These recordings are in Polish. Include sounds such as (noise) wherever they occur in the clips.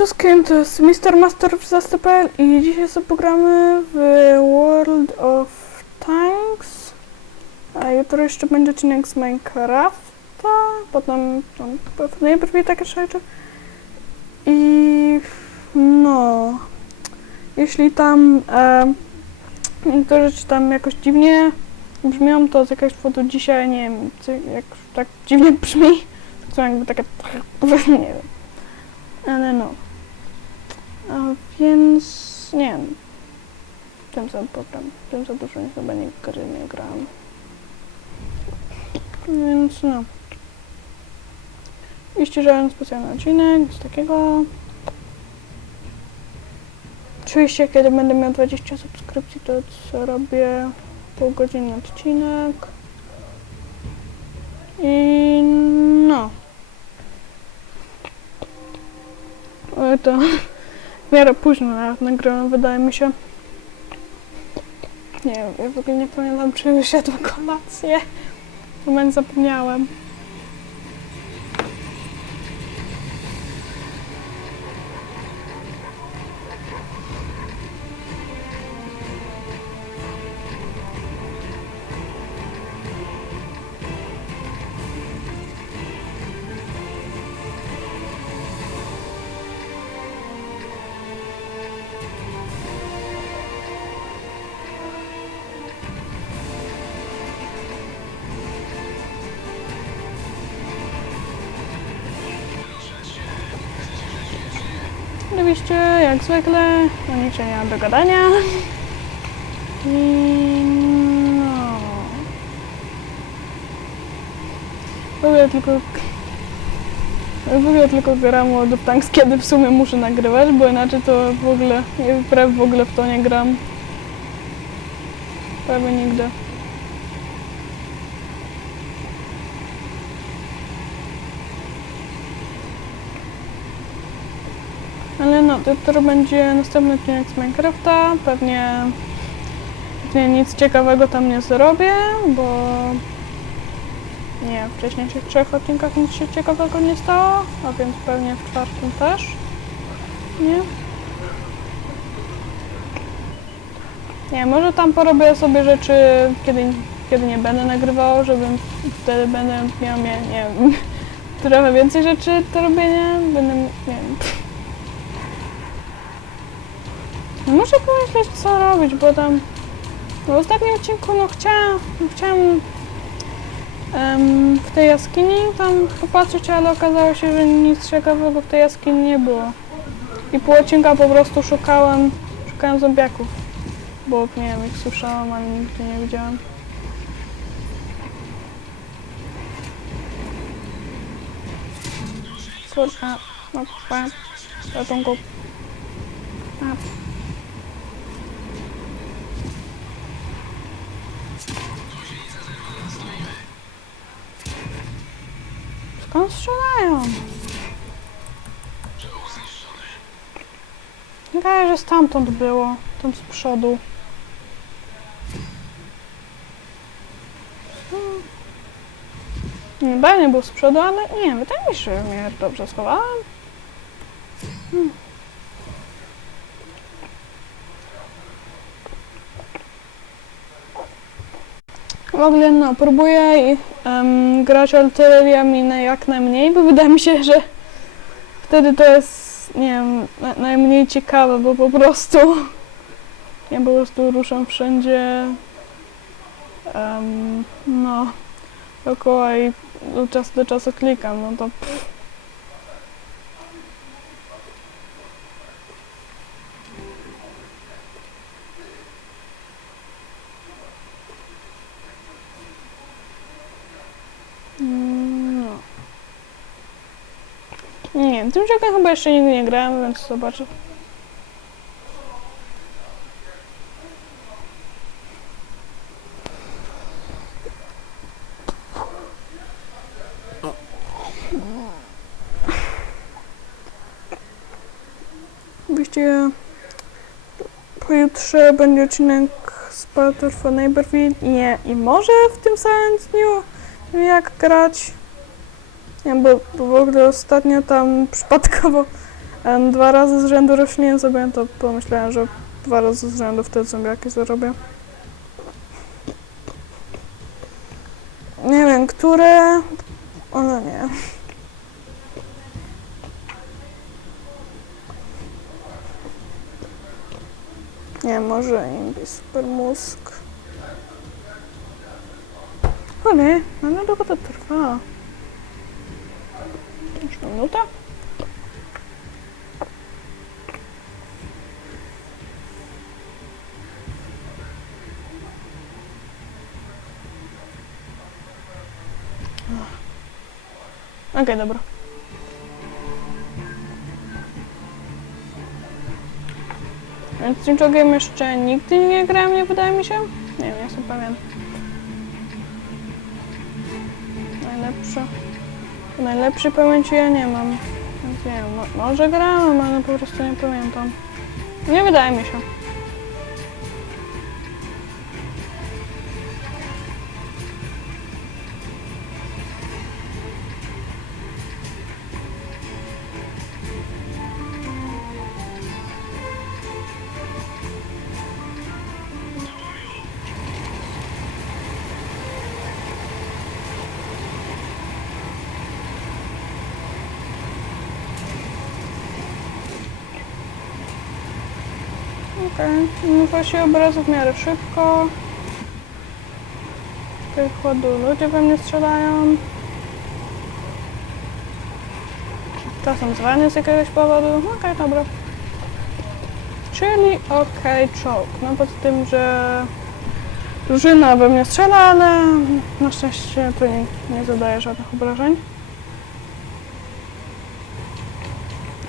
Wszystkim to jest Mr. Master w Zastopel i dzisiaj sobie pogramy w World of Tanks. A jutro jeszcze będzie odcinek z Minecrafta, potem no, najpierw takie rzeczy. I no, jeśli tam e, niektóre rzeczy tam jakoś dziwnie brzmią, to z jakiegoś powodu dzisiaj, nie wiem, jak tak dziwnie brzmi, to jakby takie, (laughs) nie wiem. Ale no. A więc nie wiem. Tym za potem. Tym za dużo chyba nie gry nie grałam. Więc no. I ścieżałem specjalny odcinek, z takiego. Oczywiście kiedy będę miał 20 subskrypcji, to co robię pół godziny odcinek. I no. Ale to w miarę późno nawet nagrałem, wydaje mi się. Nie wiem, ja w ogóle nie pamiętam, czy już kolację. Moment zapomniałem. Oczywiście, jak zwykle, no nic się nie ma do gadania. I no... W ogóle tylko... W ogóle tylko gram World of Tanks, kiedy w sumie muszę nagrywać, bo inaczej to w ogóle, prawie w ogóle w to nie gram. Prawie nigdy. Ale no, to jutro będzie następny odcinek z Minecrafta. Pewnie, pewnie nic ciekawego tam nie zrobię, bo nie, w wcześniejszych trzech odcinkach nic się ciekawego nie stało, a więc pewnie w czwartym też. Nie? Nie, może tam porobię sobie rzeczy, kiedy, kiedy nie będę nagrywał, żebym wtedy będę miał, nie, nie wiem, (laughs) trochę więcej rzeczy do robienia. Będę, nie wiem, No muszę pomyśleć co robić, bo tam w ostatnim odcinku no chciałam, no, chciałam w tej jaskini tam popatrzeć, ale okazało się, że nic ciekawego w tej jaskini nie było. I pół odcinka po prostu szukałem, szukałem zombiaków, bo nie wiem, ich słyszałam, ale nigdy nie widziałam. Kurwa, no pa, ratunku. A, Skąd strzelają? Wydaje, że stamtąd było, tam z przodu. Hmm. Nie, był z przodu, ale nie, wydaje mi się, że mnie dobrze schowałem. Hmm. W ogóle no, próbuję em, grać artyleriami na jak najmniej, bo wydaje mi się, że wtedy to jest, nie wiem, na, najmniej ciekawe, bo po prostu ja po prostu ruszam wszędzie em, no dookoła i od czasu do czasu klikam, no to pff. Wiem, tym jokiem chyba jeszcze nigdy nie grałem, więc zobaczę. Oczywiście pojutrze będzie odcinek z Battle for Neighborville nie, i może w tym samym dniu jak grać. Nie, bo, bo w ogóle ostatnio tam (laughs) przypadkowo dwa razy z rzędu roślin zrobiłem, to pomyślałem, że dwa razy z rzędu wtedy zombiaki zarobię. Nie wiem, które... One nie. Nie, może imbi super mózg. O nie, no no długo to trwa. Minuta? Okej, dobra. Więc tym czołgiem jeszcze nigdy nie grałem, nie wydaje mi się? Nie wiem, nie jestem pewien. Najlepsze. Najlepszej pamięci ja nie mam. Więc nie wiem, mo- może grałem, ale po prostu nie pamiętam. Nie wydaje mi się. Okej, okay. właśnie obrazu w miarę szybko. Tutaj chłodu ludzie we mnie strzelają. Czasem zwalnię z jakiegoś powodu. Okej, dobra. Czyli okej, czołg. No poza tym, że drużyna we mnie strzela, ale na szczęście to nie, nie zadaje żadnych obrażeń.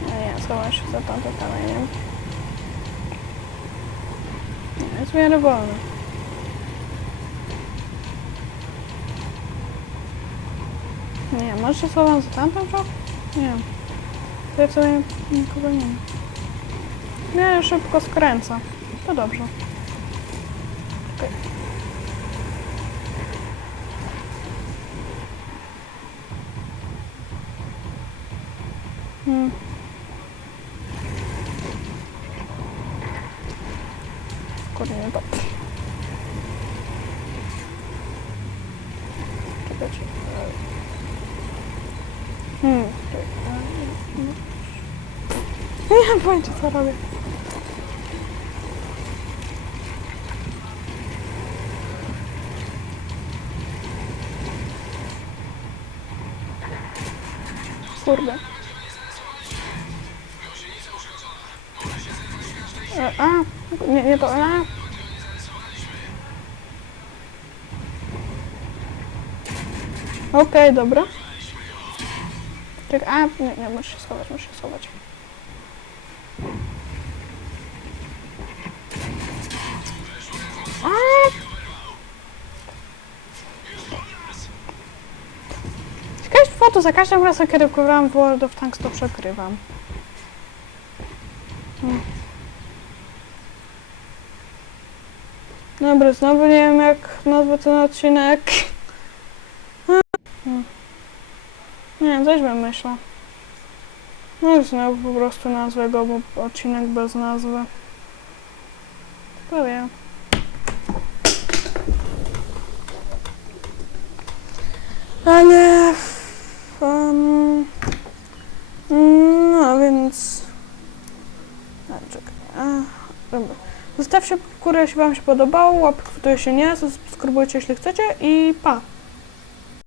Nie, nie, schowam się za tamto kamieniem. Nie, jest w miarę wolny. Nie, może się schowam za tamtym czołg? Nie. To ja sobie nikogo nie ma. Nie, szybko skręca. To dobrze. Okej. Hmm. Kurde, nie to. Czekajcie. Hmm. Nie mam pojęcia, co robię. Kurde. E, A, nie, nie to, a. Okej, dobra. Czekaj, a, nie, nie, muszę się schować, muszę się schować. Foto, za każdym razem, kiedy pływałam w World of Tanks, to przekrywam. Hmm. Dobra, znowu nie wiem jak nazwę ten odcinek. Hmm. Nie wiem, coś wymyślę. No i znowu po prostu nazwę go, bo odcinek bez nazwy. To wiem. Ale... Um, no więc... A, czekaj. A, dobra. Zostawcie górę, jeśli wam się podobało, łapkę górę, jeśli nie, subskrybujcie jeśli chcecie i pa!